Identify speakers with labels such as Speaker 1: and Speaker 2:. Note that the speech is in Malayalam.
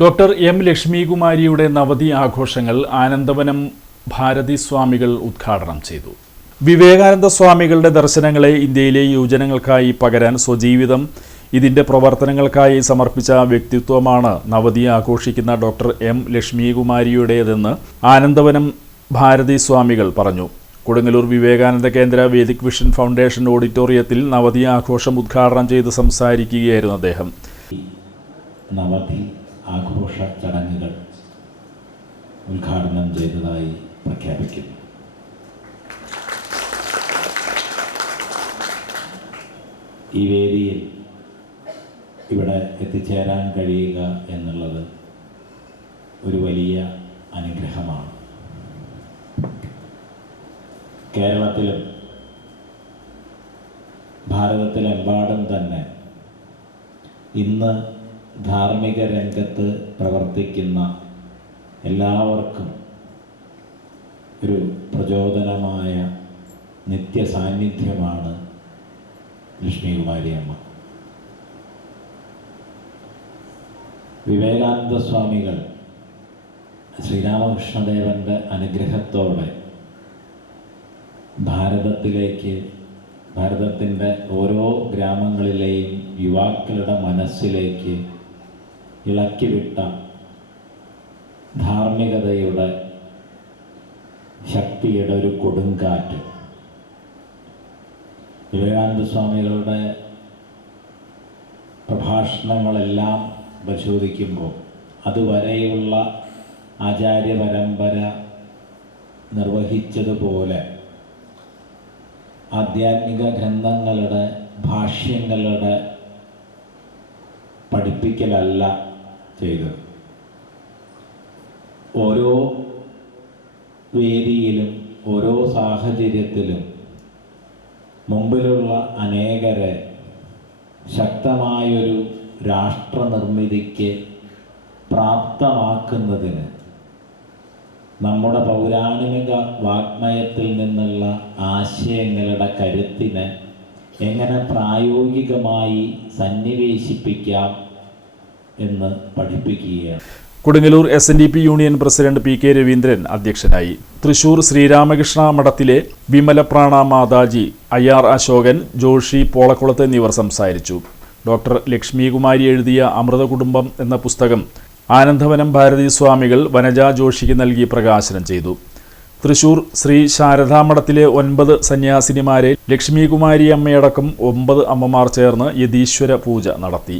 Speaker 1: ഡോക്ടർ എം ലക്ഷ്മികുമാരിയുടെ നവതി ആഘോഷങ്ങൾ ആനന്ദവനം ഭാരതി സ്വാമികൾ ഉദ്ഘാടനം ചെയ്തു. വിവേകാനന്ദ സ്വാമികളുടെ ദർശനങ്ങളെ ഇന്ത്യയിലെ യുവജനങ്ങൾക്കായി പകരാൻ സ്വജീവിതം ഇതിന്റെ പ്രവർത്തനങ്ങൾക്കായി സമർപ്പിച്ച വ്യക്തിത്വമാണ് നവതി ആഘോഷിക്കുന്ന ഡോക്ടർ എം ലക്ഷ്മികുമാരിയുടേതെന്ന് ആനന്ദവനം ഭാരതി സ്വാമികൾ പറഞ്ഞു. കൊടുങ്ങല്ലൂർ വിവേകാനന്ദ കേന്ദ്ര വേദിക് വിഷൻ ഫൗണ്ടേഷൻ ഓഡിറ്റോറിയത്തിൽ നവതി ആഘോഷം ഉദ്ഘാടനം ചെയ്ത് സംസാരിക്കുകയായിരുന്നു അദ്ദേഹം.
Speaker 2: നവതി ആഘോഷ ചടങ്ങുകൾ ഉദ്ഘാടനം ചെയ്തതായി പ്രഖ്യാപിക്കുന്നു. ഈ വേദിയിൽ ഇവിടെ എത്തിച്ചേരാൻ കഴിയുക എന്നുള്ളത് ഒരു വലിയ അനുഗ്രഹമാണ്. കേരളത്തിലും ഭാരതത്തിലെമ്പാടും തന്നെ ഇന്ന് ധാർമ്മിക രംഗത്ത് പ്രവർത്തിക്കുന്ന എല്ലാവർക്കും ഒരു പ്രചോദനമായ നിത്യസാന്നിധ്യമാണ് ലക്ഷ്മികുമാരി അമ്മ വിവേകാനന്ദ സ്വാമികൾ ശ്രീരാമകൃഷ്ണദേവന്റെ അനുഗ്രഹത്തോടെ ഭാരതത്തിലേക്ക് ഭാരതത്തിന്റെ ഓരോ ഗ്രാമങ്ങളിലെയും യുവാക്കളുടെ മനസ്സിലേക്ക് ഇളക്കിവിട്ട ധാർമ്മികതയുടെ ശക്തിയുടെ ഒരു കൊടുങ്കാറ്റ്. വിവേകാനന്ദ സ്വാമികളുടെ പ്രഭാഷണങ്ങളെല്ലാം പരിശോധിക്കുമ്പോൾ അതുവരെയുള്ള ആചാര്യ പരമ്പര നിർവഹിച്ചതുപോലെ ആധ്യാത്മിക ഗ്രന്ഥങ്ങളുടെ ഭാഷ്യങ്ങളുടെ പഠിപ്പിക്കലല്ല ചെയ്തത് ഓരോ വേദിയിലും ഓരോ സാഹചര്യത്തിലും മുമ്പിലുള്ള അനേകരെ ശക്തമായൊരു രാഷ്ട്രനിർമ്മിതിക്ക് പ്രാപ്തമാക്കുന്നതിന് നമ്മുടെ പൗരാണിക വാഗ്മയത്തിൽ നിന്നുള്ള ആശയങ്ങളുടെ കരുത്തിനെ എങ്ങനെ പ്രായോഗികമായി സന്നിവേശിപ്പിക്കാം എന്ന് പഠിപ്പിക്കുകയാണ്.
Speaker 1: Kodungallur S N D P union president P K Raveendran അധ്യക്ഷനായി. തൃശൂർ ശ്രീരാമകൃഷ്ണ മഠത്തിലെ വിമലപ്രാണ മാതാജി അയ്യാർ അശോകൻ ജോഷി പോളക്കുളത്ത് എന്നിവർ സംസാരിച്ചു. ഡോക്ടർ ലക്ഷ്മികുമാരി എഴുതിയ അമൃത കുടുംബം എന്ന പുസ്തകം ആനന്ദവനം ഭാരതി സ്വാമികൾ വനജ ജോഷിക്ക് നൽകി പ്രകാശനം ചെയ്തു. തൃശൂർ ശ്രീ ശാരദാമഠത്തിലെ ഒൻപത് സന്യാസിനിമാരെ ലക്ഷ്മികുമാരി അമ്മയടക്കം ഒമ്പത് അമ്മമാർ ചേർന്ന് യതീശ്വര പൂജ നടത്തി.